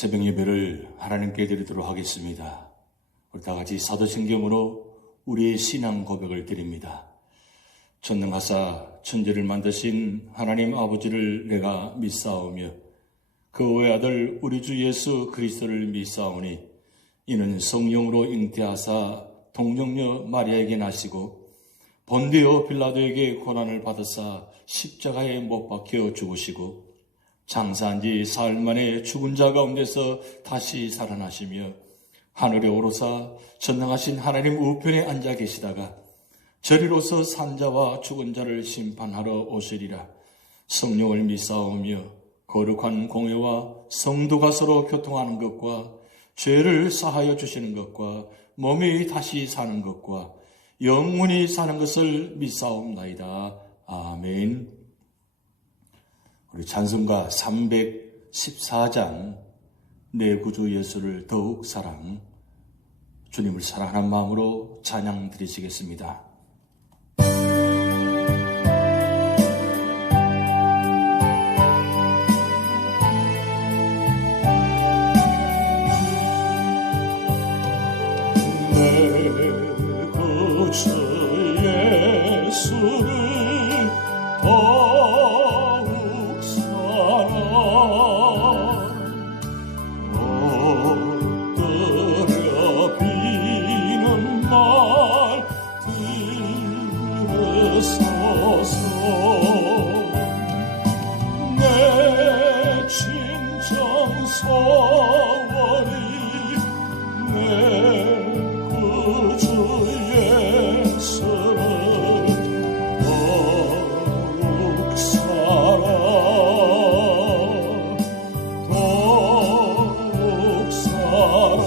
새벽 예배를 하나님께 드리도록 하겠습니다. 우리 다 같이 사도신경으로 우리의 신앙 고백을 드립니다. 전능하사 천지를 만드신 하나님 아버지를 내가 믿사오며 그 외아들 우리 주 예수 그리스도를 믿사오니 이는 성령으로 잉태하사 동정녀 마리아에게 나시고 본디오 빌라도에게 고난을 받으사 십자가에 못 박혀 죽으시고 장사한 지 사흘 만에 죽은 자 가운데서 다시 살아나시며 하늘에 오르사 전능하신 하나님 우편에 앉아 계시다가 저리로서 산 자와 죽은 자를 심판하러 오시리라. 성령을 믿사오며 거룩한 공회와 성도가 서로 교통하는 것과 죄를 사하여 주시는 것과 몸이 다시 사는 것과 영원히 사는 것을 믿사옵나이다. 아멘. 우리 찬송가 314장 내 구주 예수를 더욱 사랑, 주님을 사랑하는 마음으로 찬양 드리시겠습니다. 내 구주 예수를 더욱 사랑, 엎드려 비는 말 들으소서. 내 친정 소원이 내 구주 예수를 더욱 사랑, 더욱 사랑.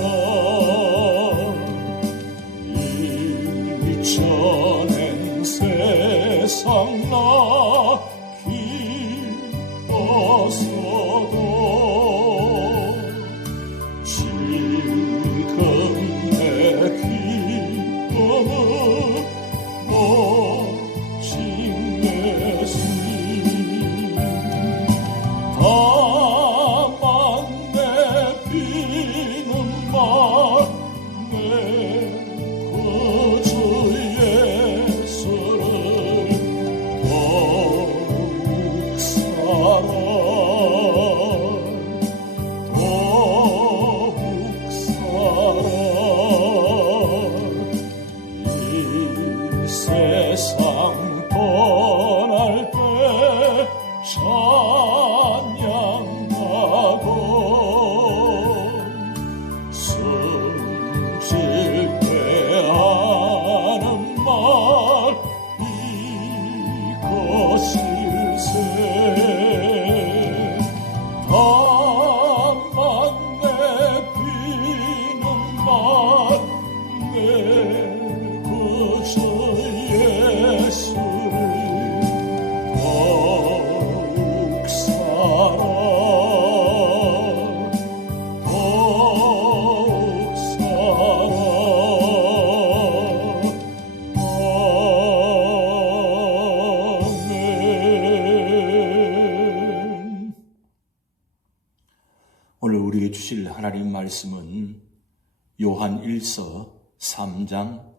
이전엔 세상 나 기뻐서도 지금 내 기쁨은 오직 예수. 다만 내 비는 말 내 구주 예수를 더욱 사랑, 더욱 사랑. 이 세상 떠날 때 찬양하고 숨질 때 하는 말 이것일세. 다만 내 비는 말 내 구주 예수를 더욱 사랑, 더욱 사랑. 아멘. 오늘 우리에게 주실 하나님 말씀은 요한 1서 3장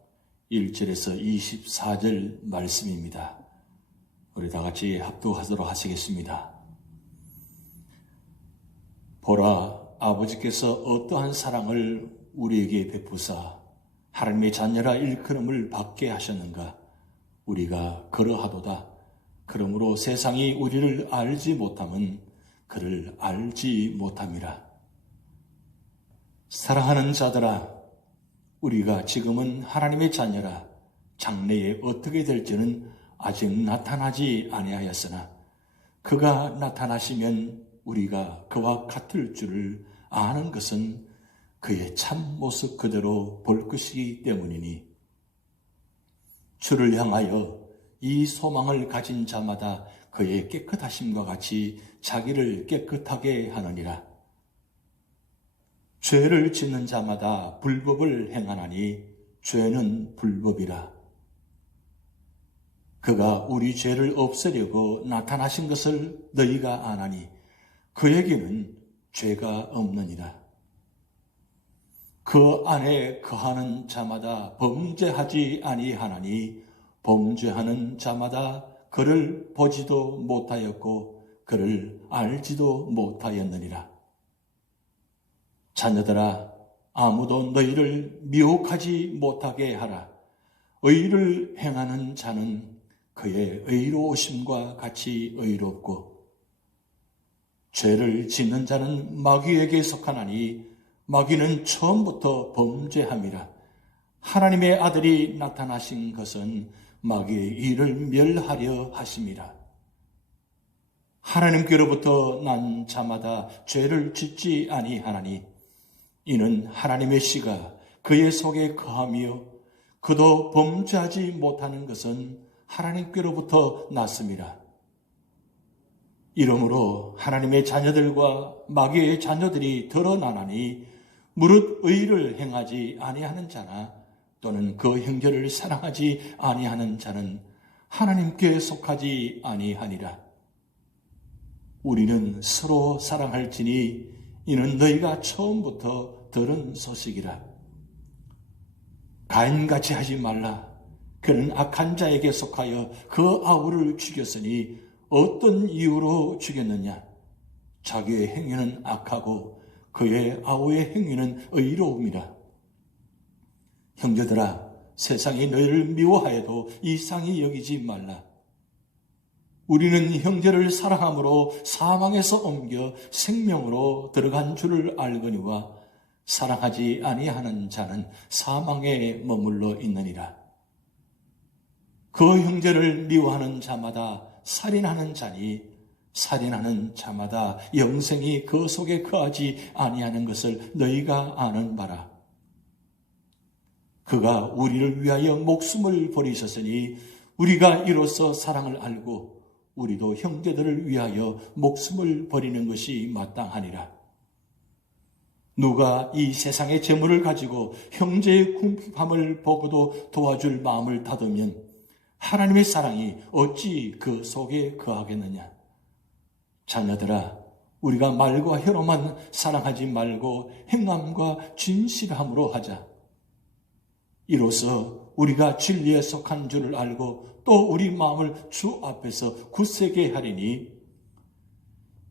1절에서 24절 말씀입니다. 우리 다 같이 합독하도록 하시겠습니다. 보라, 아버지께서 어떠한 사랑을 우리에게 베푸사 하나님의 자녀라 일컬음을 받게 하셨는가. 우리가 그러하도다. 그러므로 세상이 우리를 알지 못함은 그를 알지 못함이라. 사랑하는 자들아, 우리가 지금은 하나님의 자녀라. 장래에 어떻게 될지는 아직 나타나지 아니하였으나 그가 나타나시면 우리가 그와 같을 줄을 아는 것은 그의 참 모습 그대로 볼 것이기 때문이니, 주를 향하여 이 소망을 가진 자마다 그의 깨끗하심과 같이 자기를 깨끗하게 하느니라. 죄를 짓는 자마다 불법을 행하나니 죄는 불법이라. 그가 우리 죄를 없애려고 나타나신 것을 너희가 아나니 그에게는 죄가 없느니라. 그 안에 거하는 자마다 범죄하지 아니하나니 범죄하는 자마다 그를 보지도 못하였고 그를 알지도 못하였느니라. 자녀들아, 아무도 너희를 미혹하지 못하게 하라. 의를 행하는 자는 그의 의로우심과 같이 의롭고 죄를 짓는 자는 마귀에게 속하나니 마귀는 처음부터 범죄함이라. 하나님의 아들이 나타나신 것은 마귀의 일을 멸하려 하심이라. 하나님께로부터 난 자마다 죄를 짓지 아니하나니 이는 하나님의 씨가 그의 속에 거하며 그도 범죄하지 못하는 것은 하나님께로부터 났음이라. 이러므로 하나님의 자녀들과 마귀의 자녀들이 드러나나니 무릇 의를 행하지 아니하는 자나 또는 그 형제를 사랑하지 아니하는 자는 하나님께 속하지 아니하니라. 우리는 서로 사랑할지니 이는 너희가 처음부터 들은 소식이라. 가인같이 하지 말라. 그는 악한 자에게 속하여 그 아우를 죽였으니 어떤 이유로 죽였느냐? 자기의 행위는 악하고 그의 아우의 행위는 의로움이라. 형제들아, 세상이 너희를 미워하여도 이상히 여기지 말라. 우리는 형제를 사랑함으로 사망에서 옮겨 생명으로 들어간 줄을 알거니와 사랑하지 아니하는 자는 사망에 머물러 있느니라. 그 형제를 미워하는 자마다 살인하는 자니 살인하는 자마다 영생이 그 속에 거하지 아니하는 것을 너희가 아는 바라. 그가 우리를 위하여 목숨을 버리셨으니 우리가 이로써 사랑을 알고 우리도 형제들을 위하여 목숨을 버리는 것이 마땅하니라. 누가 이 세상의 재물을 가지고 형제의 궁핍함을 보고도 도와줄 마음을 닫으면 하나님의 사랑이 어찌 그 속에 거하겠느냐. 자녀들아, 우리가 말과 혀로만 사랑하지 말고 행함과 진실함으로 하자. 이로써 우리가 진리에 속한 줄을 알고 또 우리 마음을 주 앞에서 굳세게 하리니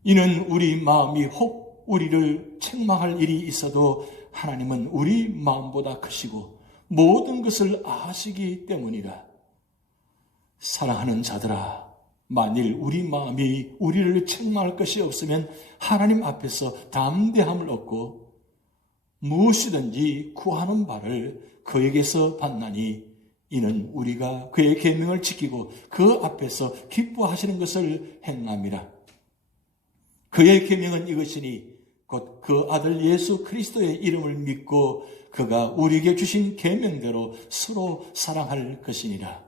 이는 우리 마음이 혹 우리를 책망할 일이 있어도 하나님은 우리 마음보다 크시고 모든 것을 아시기 때문이라. 사랑하는 자들아, 만일 우리 마음이 우리를 책망할 것이 없으면 하나님 앞에서 담대함을 얻고 무엇이든지 구하는 바를 그에게서 받나니 이는 우리가 그의 계명을 지키고 그 앞에서 기뻐하시는 것을 행함이라. 그의 계명은 이것이니 곧 그 아들 예수 그리스도의 이름을 믿고 그가 우리에게 주신 계명대로 서로 사랑할 것이니라.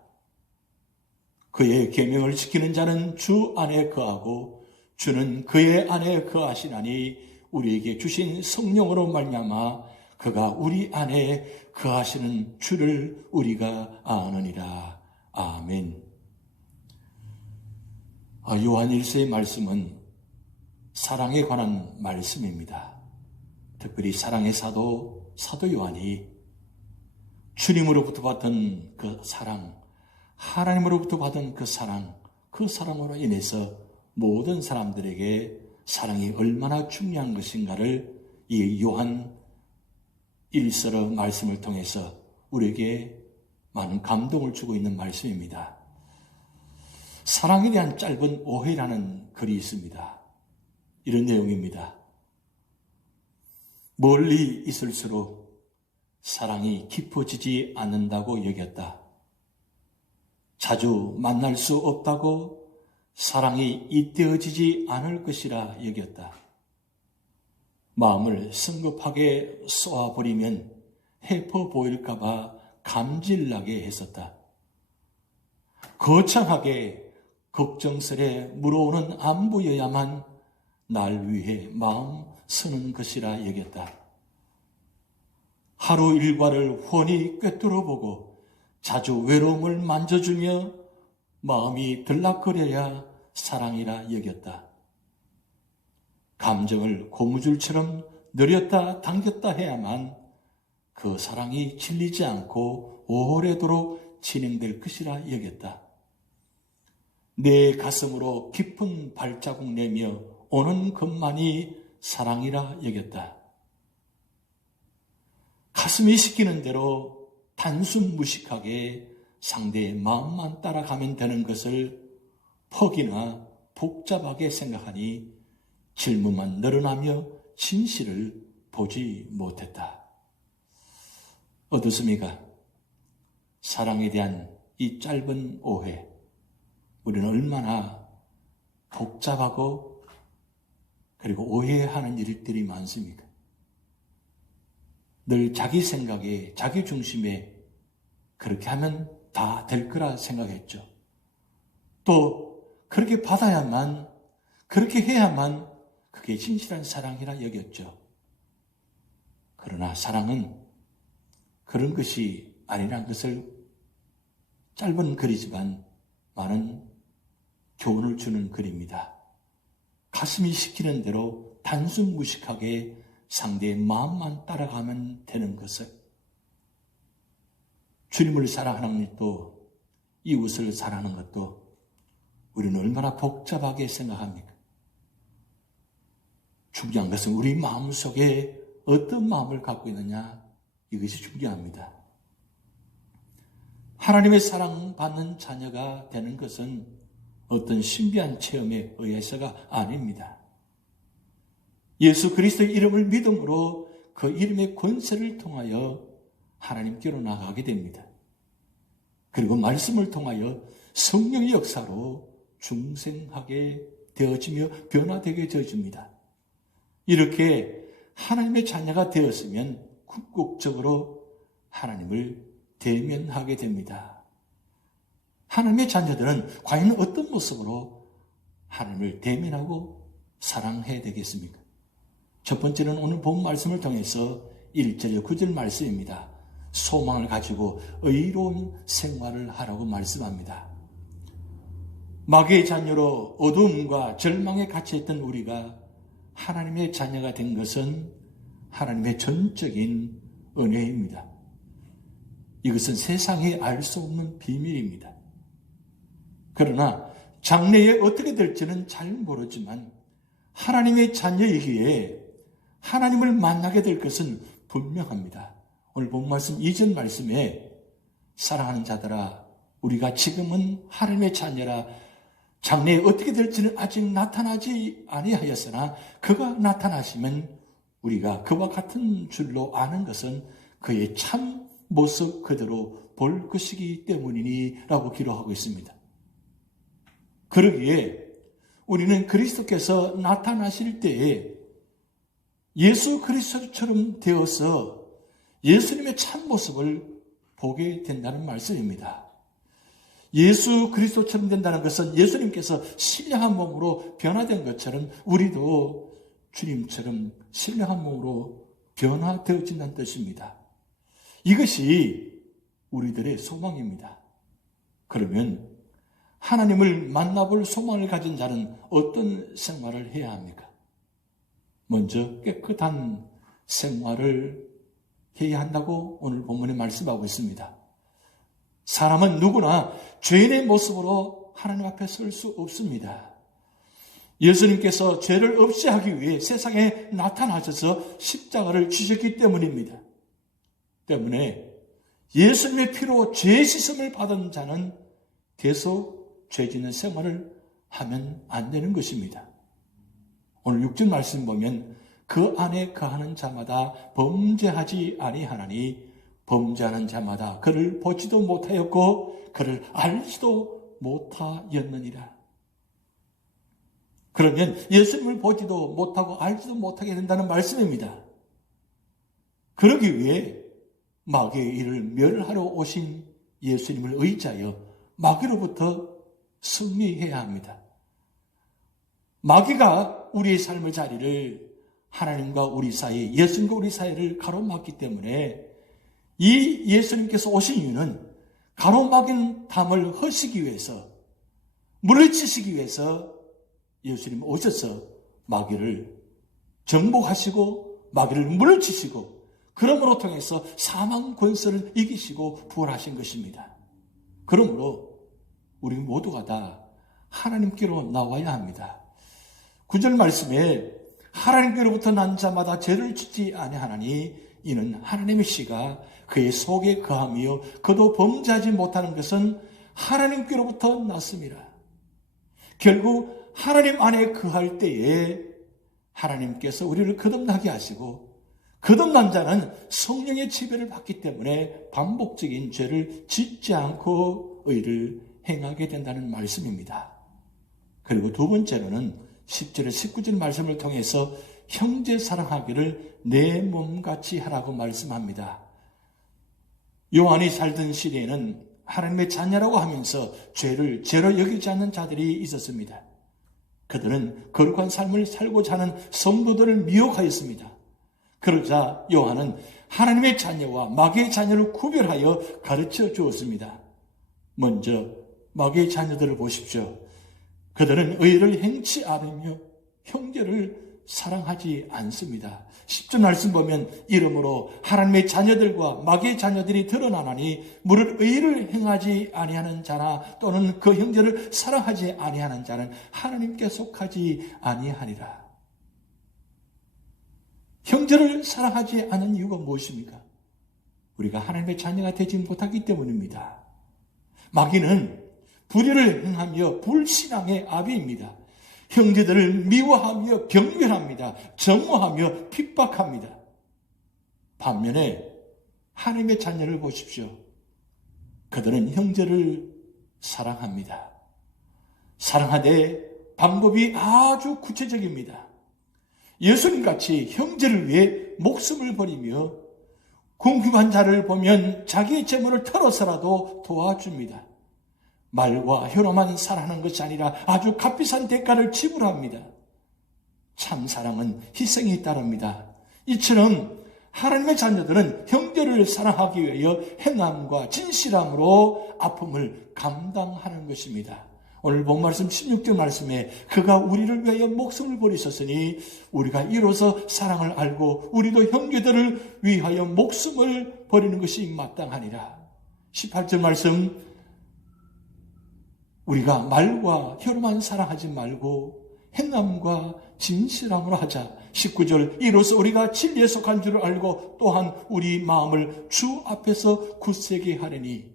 그의 계명을 지키는 자는 주 안에 거하고 주는 그의 안에 거하시나니 우리에게 주신 성령으로 말미암아 그가 우리 안에 거하시는 주를 우리가 아느니라. 아멘. 요한 1서의 말씀은 사랑에 관한 말씀입니다. 특별히 사랑의 사도 요한이 주님으로부터 받은 그 사랑, 하나님으로부터 받은 그 사랑으로 인해서 모든 사람들에게 사랑이 얼마나 중요한 것인가를 이 요한 1서의 말씀을 통해서 우리에게 많은 감동을 주고 있는 말씀입니다. 사랑에 대한 짧은 오해라는 글이 있습니다. 이런 내용입니다. 멀리 있을수록 사랑이 깊어지지 않는다고 여겼다. 자주 만날 수 없다고 사랑이 잇대어지지 않을 것이라 여겼다. 마음을 성급하게 쏘아버리면 해퍼 보일까봐 감질나게 했었다. 거창하게 걱정스레 물어오는 안부여야만 날 위해 마음 쓰는 것이라 여겼다. 하루 일과를 훤히 꿰뚫어보고 자주 외로움을 만져주며 마음이 들락거려야 사랑이라 여겼다. 감정을 고무줄처럼 느렸다 당겼다 해야만 그 사랑이 질리지 않고 오래도록 진행될 것이라 여겼다. 내 가슴으로 깊은 발자국 내며 오는 것만이 사랑이라 여겼다. 가슴이 시키는 대로 단순 무식하게 상대의 마음만 따라가면 되는 것을 퍽이나 복잡하게 생각하니 질문만 늘어나며 진실을 보지 못했다. 어떻습니까? 사랑에 대한 이 짧은 오해, 우리는 얼마나 복잡하고 그리고 오해하는 일들이 많습니까? 늘 자기 생각에, 자기 중심에 그렇게 하면 다 될 거라 생각했죠. 또 그렇게 받아야만, 그렇게 해야만 그게 진실한 사랑이라 여겼죠. 그러나 사랑은 그런 것이 아니란 것을 짧은 글이지만 많은 교훈을 주는 글입니다. 가슴이 시키는 대로 단순 무식하게 상대의 마음만 따라가면 되는 것을, 주님을 사랑하는 것도 이웃을 사랑하는 것도 우리는 얼마나 복잡하게 생각합니까? 중요한 것은 우리 마음속에 어떤 마음을 갖고 있느냐, 이것이 중요합니다. 하나님의 사랑받는 자녀가 되는 것은 어떤 신비한 체험에 의해서가 아닙니다. 예수 그리스도의 이름을 믿음으로 그 이름의 권세를 통하여 하나님께로 나가게 됩니다. 그리고 말씀을 통하여 성령의 역사로 중생하게 되어지며 변화되게 되어집니다. 이렇게 하나님의 자녀가 되었으면 궁극적으로 하나님을 대면하게 됩니다. 하나님의 자녀들은 과연 어떤 모습으로 하나님을 대면하고 사랑해야 되겠습니까? 첫 번째는 오늘 본 말씀을 통해서 1절에 9절 말씀입니다. 소망을 가지고 의로운 생활을 하라고 말씀합니다. 마귀의 자녀로 어두움과 절망에 갇혀있던 우리가 하나님의 자녀가 된 것은 하나님의 전적인 은혜입니다. 이것은 세상에 알 수 없는 비밀입니다. 그러나 장래에 어떻게 될지는 잘 모르지만 하나님의 자녀이기에 하나님을 만나게 될 것은 분명합니다. 오늘 본 말씀 이전 말씀에 사랑하는 자들아, 우리가 지금은 하나님의 자녀라, 장래에 어떻게 될지는 아직 나타나지 아니하였으나 그가 나타나시면 우리가 그와 같은 줄로 아는 것은 그의 참 모습 그대로 볼 것이기 때문이니 라고 기록하고 있습니다. 그러기에 우리는 그리스도께서 나타나실 때에 예수 그리스도처럼 되어서 예수님의 참 모습을 보게 된다는 말씀입니다. 예수 그리스도처럼 된다는 것은 예수님께서 신령한 몸으로 변화된 것처럼 우리도 주님처럼 신령한 몸으로 변화되어진다는 뜻입니다. 이것이 우리들의 소망입니다. 그러면 하나님을 만나볼 소망을 가진 자는 어떤 생활을 해야 합니까? 먼저 깨끗한 생활을 해야 한다고 오늘 본문에 말씀하고 있습니다. 사람은 누구나 죄인의 모습으로 하나님 앞에 설 수 없습니다. 예수님께서 죄를 없이 하기 위해 세상에 나타나셔서 십자가를 지셨기 때문입니다. 때문에 예수님의 피로 죄 씻음을 받은 자는 계속 죄 짓는 생활을 하면 안 되는 것입니다. 오늘 6절 말씀 보면 그 안에 거하는 자마다 범죄하지 아니하나니 범죄하는 자마다 그를 보지도 못하였고 그를 알지도 못하였느니라. 그러면 예수님을 보지도 못하고 알지도 못하게 된다는 말씀입니다. 그러기 위해 마귀의 일을 멸하러 오신 예수님을 의지하여 마귀로부터 승리해야 합니다. 마귀가 우리의 삶의 자리를 하나님과 우리 사이, 예수님과 우리 사이를 가로막기 때문에 이 예수님께서 오신 이유는 가로막인 담을 허시기 위해서, 물리치시기 위해서 예수님 오셔서 마귀를 정복하시고 마귀를 물리치시고 그러므로 통해서 사망 권세를 이기시고 부활하신 것입니다. 그러므로 우리 모두가 다 하나님께로 나와야 합니다. 9절 말씀에 하나님께로부터 난 자마다 죄를 짓지 아니하나니 이는 하나님의 씨가 그의 속에 거하며 그도 범죄하지 못하는 것은 하나님께로부터 났습니다. 결국 하나님 안에 거할 때에 하나님께서 우리를 거듭나게 하시고 거듭난 자는 성령의 지배를 받기 때문에 반복적인 죄를 짓지 않고 의를 행하게 된다는 말씀입니다. 그리고 두 번째로는 10절, 19절 말씀을 통해서 형제 사랑하기를 내 몸같이 하라고 말씀합니다. 요한이 살던 시대에는 하나님의 자녀라고 하면서 죄를 죄로 여기지 않는 자들이 있었습니다. 그들은 거룩한 삶을 살고자 하는 성도들을 미혹하였습니다. 그러자 요한은 하나님의 자녀와 마귀의 자녀를 구별하여 가르쳐 주었습니다. 먼저 마귀의 자녀들을 보십시오. 그들은 의를 행치 않으며 형제를 사랑하지 않습니다. 10절 말씀 보면 이러므로 하나님의 자녀들과 마귀의 자녀들이 드러나나니 무릇 의를 행하지 아니하는 자나 또는 그 형제를 사랑하지 아니하는 자는 하나님께 속하지 아니하니라. 형제를 사랑하지 않는 이유가 무엇입니까? 우리가 하나님의 자녀가 되지 못하기 때문입니다. 마귀는 불의를 행하며 불신앙의 아비입니다. 형제들을 미워하며 경멸합니다. 정오하며 핍박합니다. 반면에 하나님의 자녀를 보십시오. 그들은 형제를 사랑합니다. 사랑하되 방법이 아주 구체적입니다. 예수님같이 형제를 위해 목숨을 버리며 궁핍한 자를 보면 자기의 재물을 털어서라도 도와줍니다. 말과 혀로만 사랑하는 것이 아니라 아주 값비싼 대가를 지불합니다. 참 사랑은 희생이 따릅니다. 이처럼 하나님의 자녀들은 형제를 사랑하기 위하여 행함과 진실함으로 아픔을 감당하는 것입니다. 오늘 본 말씀 16절 말씀에 그가 우리를 위하여 목숨을 버리셨으니 우리가 이로써 사랑을 알고 우리도 형제들을 위하여 목숨을 버리는 것이 마땅하니라. 18절 말씀 우리가 말과 혀로만 사랑하지 말고 행함과 진실함으로 하자. 19절 이로써 우리가 진리에 속한 줄을 알고 또한 우리 마음을 주 앞에서 굳세게 하려니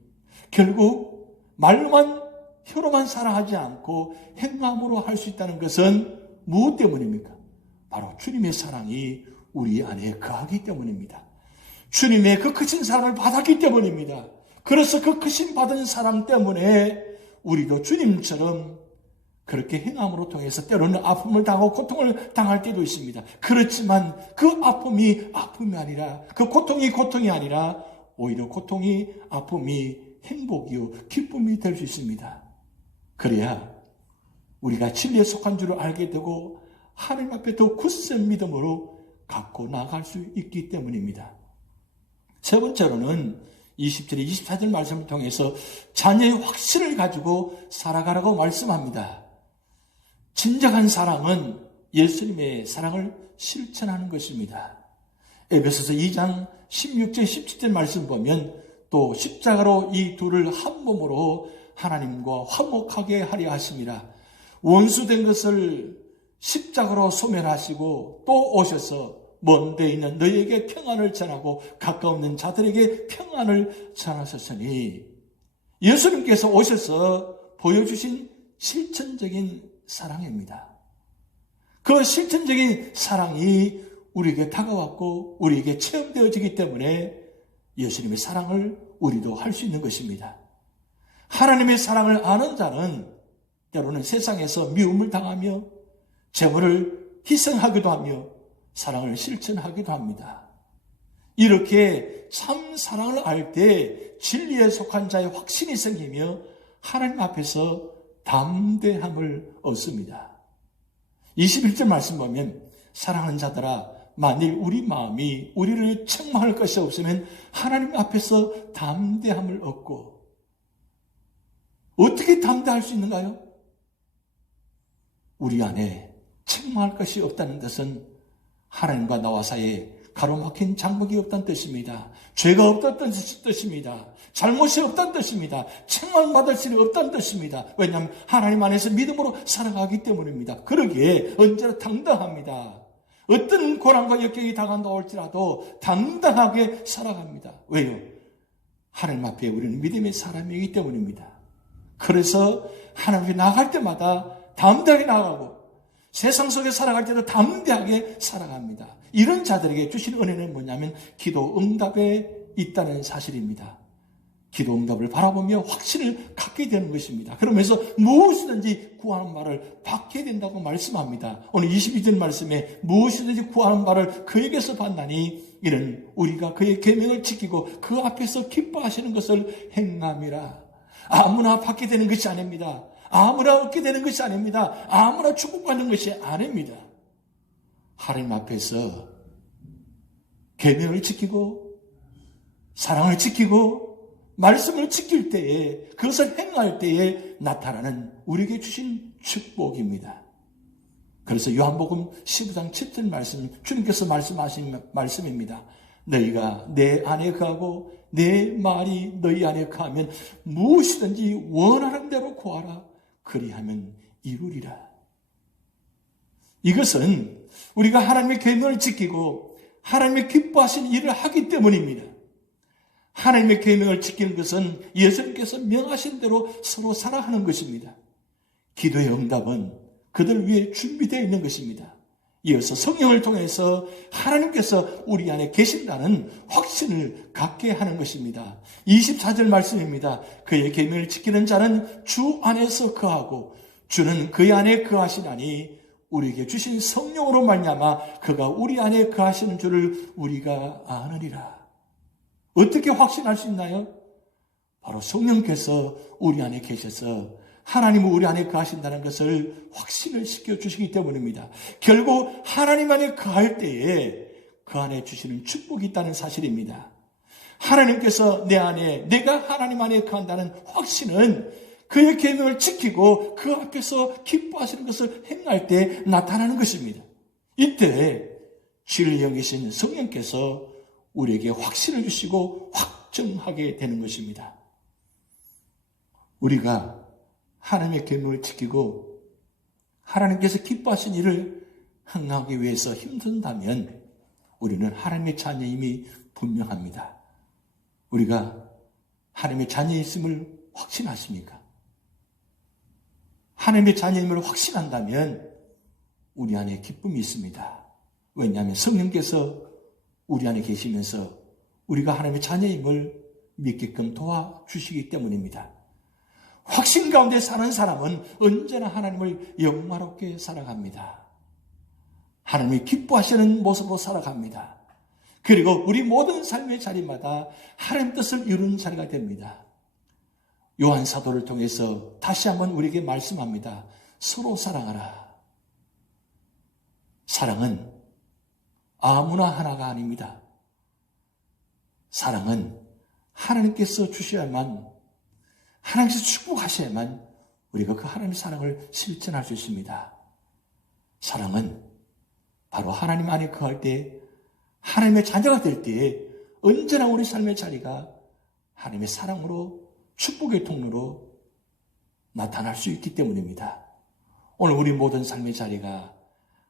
결국 말로만 혀로만 사랑하지 않고 행함으로 할 수 있다는 것은 무엇 때문입니까? 바로 주님의 사랑이 우리 안에 거하기 때문입니다. 주님의 그 크신 사랑을 받았기 때문입니다. 그래서 그 크신 받은 사랑 때문에 우리도 주님처럼 그렇게 행함으로 통해서 때로는 아픔을 당하고 고통을 당할 때도 있습니다. 그렇지만 그 아픔이 아픔이 아니라 그 고통이 고통이 아니라 오히려 고통이 아픔이 행복이요 기쁨이 될 수 있습니다. 그래야 우리가 진리에 속한 줄을 알게 되고 하나님 앞에 더 굳센 믿음으로 갖고 나갈 수 있기 때문입니다. 세 번째로는 20절, 24절 말씀을 통해서 자녀의 확신을 가지고 살아가라고 말씀합니다. 진정한 사랑은 예수님의 사랑을 실천하는 것입니다. 에베소서 2장 16절, 17절 말씀 보면 또 십자가로 이 둘을 한 몸으로 하나님과 화목하게 하려 하심이라. 원수된 것을 십자가로 소멸하시고 또 오셔서 먼 데 있는 너희에게 평안을 전하고 가까운 있는 자들에게 평안을 전하셨으니 예수님께서 오셔서 보여주신 실천적인 사랑입니다. 그 실천적인 사랑이 우리에게 다가왔고 우리에게 체험되어지기 때문에 예수님의 사랑을 우리도 할 수 있는 것입니다. 하나님의 사랑을 아는 자는 때로는 세상에서 미움을 당하며 재물을 희생하기도 하며 사랑을 실천하기도 합니다. 이렇게 참 사랑을 알 때 진리에 속한 자의 확신이 생기며 하나님 앞에서 담대함을 얻습니다. 21절 말씀 보면 사랑하는 자들아 만일 우리 마음이 우리를 책망할 것이 없으면 하나님 앞에서 담대함을 얻고 어떻게 담대할 수 있는가요? 우리 안에 책망할 것이 없다는 것은 하나님과 나와 사이에 가로막힌 장벽이 없다는 뜻입니다. 죄가 없다는 뜻입니다. 잘못이 없다는 뜻입니다. 책망받을 일이 없다는 뜻입니다. 왜냐하면 하나님 안에서 믿음으로 살아가기 때문입니다. 그러기에 언제나 당당합니다. 어떤 고난과 역경이 다가올지라도 당당하게 살아갑니다. 왜요? 하나님 앞에 우리는 믿음의 사람이기 때문입니다. 그래서 하나님 앞에 나아갈 때마다 담대하게 나아가고 세상 속에 살아갈 때도 담대하게 살아갑니다. 이런 자들에게 주신 은혜는 뭐냐면 기도 응답에 있다는 사실입니다. 기도 응답을 바라보며 확신을 갖게 되는 것입니다. 그러면서 무엇이든지 구하는 바를 받게 된다고 말씀합니다. 오늘 22절 말씀에 무엇이든지 구하는 바를 그에게서 받나니 이는 우리가 그의 계명을 지키고 그 앞에서 기뻐하시는 것을 행함이라. 아무나 받게 되는 것이 아닙니다. 아무나 얻게 되는 것이 아닙니다. 아무나 축복받는 것이 아닙니다. 하나님 앞에서 계명을 지키고 사랑을 지키고 말씀을 지킬 때에 그것을 행할 때에 나타나는 우리에게 주신 축복입니다. 그래서 요한복음 15장 7절 말씀 주님께서 말씀하신 말씀입니다. 너희가 내 안에 거하고 내 말이 너희 안에 거하면 무엇이든지 원하는 대로 구하라. 그리하면 이루리라. 이것은 우리가 하나님의 계명을 지키고 하나님의 기뻐하신 일을 하기 때문입니다. 하나님의 계명을 지키는 것은 예수님께서 명하신 대로 서로 살아가는 것입니다. 기도의 응답은 그들 위해 준비되어 있는 것입니다. 이어서 성령을 통해서 하나님께서 우리 안에 계신다는 확신을 갖게 하는 것입니다. 24절 말씀입니다. 그의 계명을 지키는 자는 주 안에서 거하고 주는 그의 안에 거하시나니 우리에게 주신 성령으로 말미암아 그가 우리 안에 거하시는 줄을 우리가 아느니라. 어떻게 확신할 수 있나요? 바로 성령께서 우리 안에 계셔서 하나님은 우리 안에 거하신다는 것을 확신을 시켜주시기 때문입니다. 결국 하나님 안에 거할 때에 그 안에 주시는 축복이 있다는 사실입니다. 하나님께서 내 안에, 내가 하나님 안에 거한다는 확신은 그의 계명을 지키고 그 앞에서 기뻐하시는 것을 행할 때 나타나는 것입니다. 이때 주를 여기신 성령께서 우리에게 확신을 주시고 확정하게 되는 것입니다. 우리가 하나님의 계명을 지키고 하나님께서 기뻐하신 일을 행하기 위해서 힘든다면 우리는 하나님의 자녀임이 분명합니다. 우리가 하나님의 자녀임을 확신하십니까? 하나님의 자녀임을 확신한다면 우리 안에 기쁨이 있습니다. 왜냐하면 성령께서 우리 안에 계시면서 우리가 하나님의 자녀임을 믿게끔 도와주시기 때문입니다. 확신 가운데 사는 사람은 언제나 하나님을 영화롭게 살아갑니다. 하나님이 기뻐하시는 모습으로 살아갑니다. 그리고 우리 모든 삶의 자리마다 하나님 뜻을 이루는 자리가 됩니다. 요한 사도를 통해서 다시 한번 우리에게 말씀합니다. 서로 사랑하라. 사랑은 아무나 하나가 아닙니다. 사랑은 하나님께서 주셔야만, 하나님께서 축복하셔야만 우리가 그 하나님의 사랑을 실천할 수 있습니다. 사랑은 바로 하나님 안에 거할 때, 하나님의 자녀가 될 때에 언제나 우리 삶의 자리가 하나님의 사랑으로, 축복의 통로로 나타날 수 있기 때문입니다. 오늘 우리 모든 삶의 자리가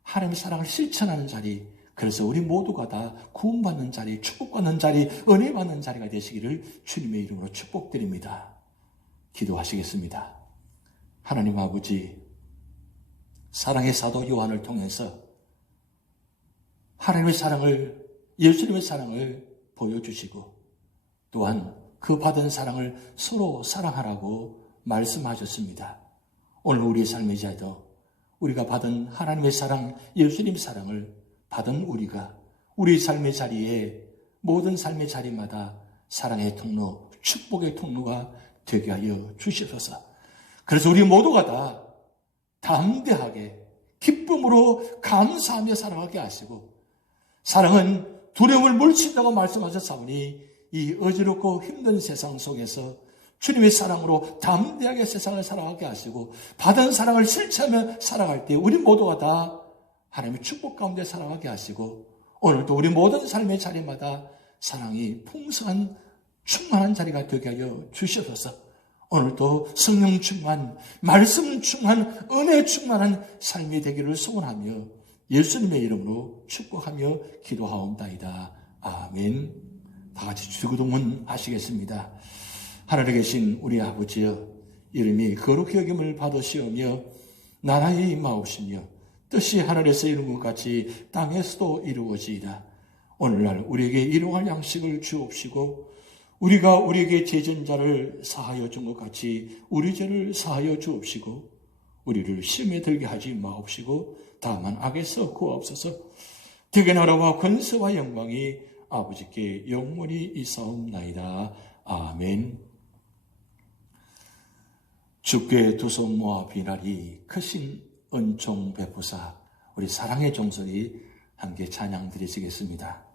하나님의 사랑을 실천하는 자리, 그래서 우리 모두가 다 구원받는 자리, 축복받는 자리, 은혜받는 자리가 되시기를 주님의 이름으로 축복드립니다. 기도하시겠습니다. 하나님 아버지, 사랑의 사도 요한을 통해서 하나님의 사랑을, 예수님의 사랑을 보여주시고 또한 그 받은 사랑을 서로 사랑하라고 말씀하셨습니다. 오늘 우리의 삶의 자리도 우리가 받은 하나님의 사랑, 예수님의 사랑을 받은 우리가 우리 삶의 자리에 모든 삶의 자리마다 사랑의 통로, 축복의 통로가 되게 하여 주시옵소서. 그래서 우리 모두가 다 담대하게 기쁨으로 감사하며 살아가게 하시고, 사랑은 두려움을 물리친다고 말씀하셨사오니 이 어지럽고 힘든 세상 속에서 주님의 사랑으로 담대하게 세상을 살아가게 하시고 받은 사랑을 실천하며 살아갈 때 우리 모두가 다 하나님의 축복 가운데 살아가게 하시고 오늘도 우리 모든 삶의 자리마다 사랑이 풍성한 충만한 자리가 되게 하여 주시옵소서. 오늘도 성령 충만, 말씀 충만, 은혜 충만한 삶이 되기를 소원하며 예수님의 이름으로 축복하며 기도하옵나이다. 아멘. 다 같이 주기도문 하시겠습니다. 하늘에 계신 우리 아버지여, 이름이 거룩히 여김을 받으시오며 나라의 임하옵시며 뜻이 하늘에서 이룬 것 같이 땅에서도 이루어지이다. 오늘날 우리에게 일용할 양식을 주옵시고 우리가 우리에게 죄진 자를 사하여 준 것 같이 우리 죄를 사하여 주옵시고 우리를 시험에 들게 하지 마옵시고 다만 악에서 구하옵소서. 대개 나라와 권세와 영광이 아버지께 영원히 있사옵나이다. 아멘. 주께 두 손 모아 비나리 크신 은총 베푸사. 우리 사랑의 종소리 함께 찬양 드리시겠습니다.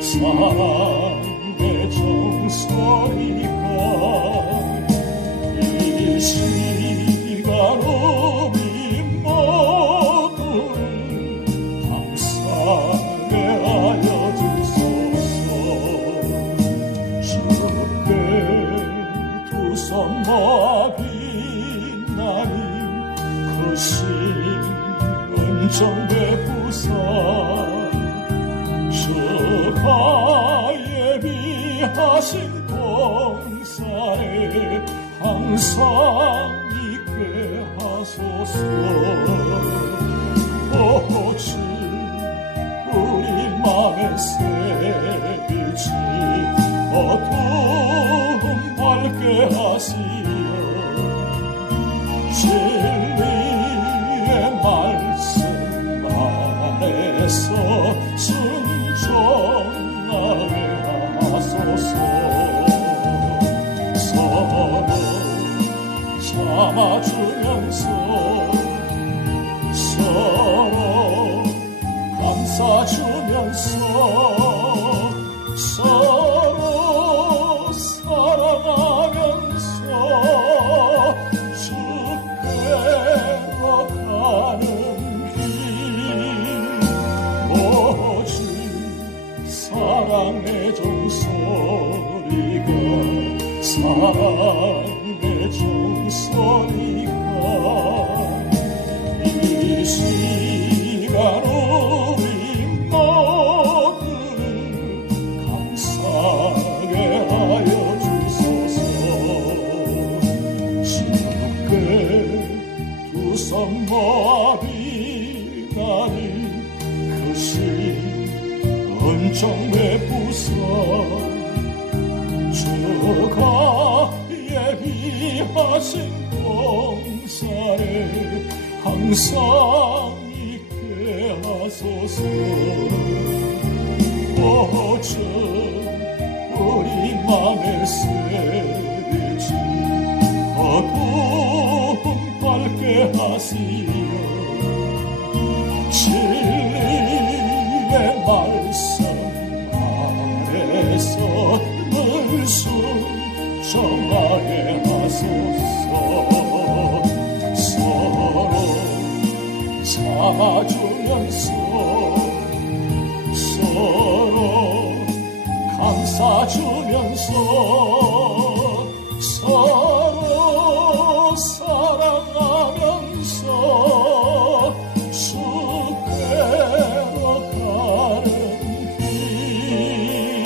사랑의 종소리가 이 시간 우리 모두를 감사하게 하여 주소서. 주께 두 손 모아 빛나니 크신 은총 베푸사 주가 예비하신 봉사에 항상 있게 하소서. 오직 우리 맘의 새빛이 어두움 밝게 하시어 진리의 말씀 안에서 순종하게 하소서. 서로 참아주면서 서로 감싸주면서 서로 사랑하면서 주께로 가는 오직 사랑의 종소리가 사랑의 종소리가 이 시간 우리 모두를 감사하게 하여 주소서. 주께 두 손 모아 비나니 크신 은총 베푸사 주가 예비하신 봉사에 항상 있게 참아주면서 서로 감싸주면서 서로 사랑하면서 숲대로 가는 길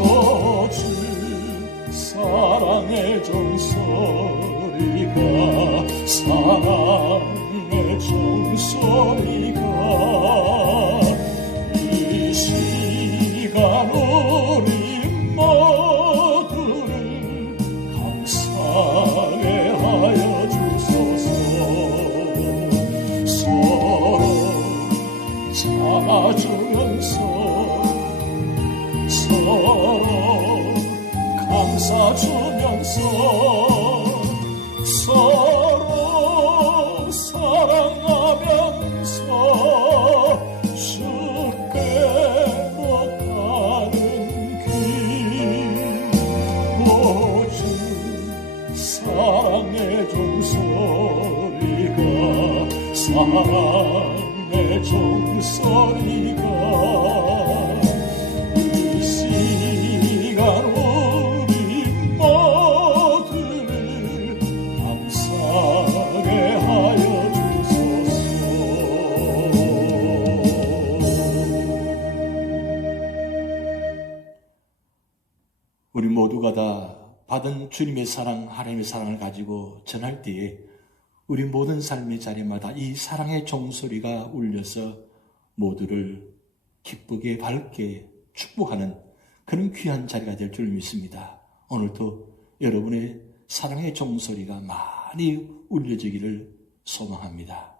오직 사랑의 종소리가 사랑의 종소리가 이 시간 우리 모두를 감사하게 하여 주소서. 서로 참아주면서 서로 감싸주면서 서로 사랑하면서 주께로 가는 길 오직 사랑의 종소리가 사랑의 종소리가 이 시간 우리 모두를 감사하게 하여 주소서. 우리 모두가 다 받은 주님의 사랑, 하나님의 사랑을 가지고 전할 때에 우리 모든 삶의 자리마다 이 사랑의 종소리가 울려서 모두를 기쁘게 밝게 축복하는 그런 귀한 자리가 될 줄 믿습니다. 오늘도 여러분의 사랑의 종소리가 많이 울려지기를 소망합니다.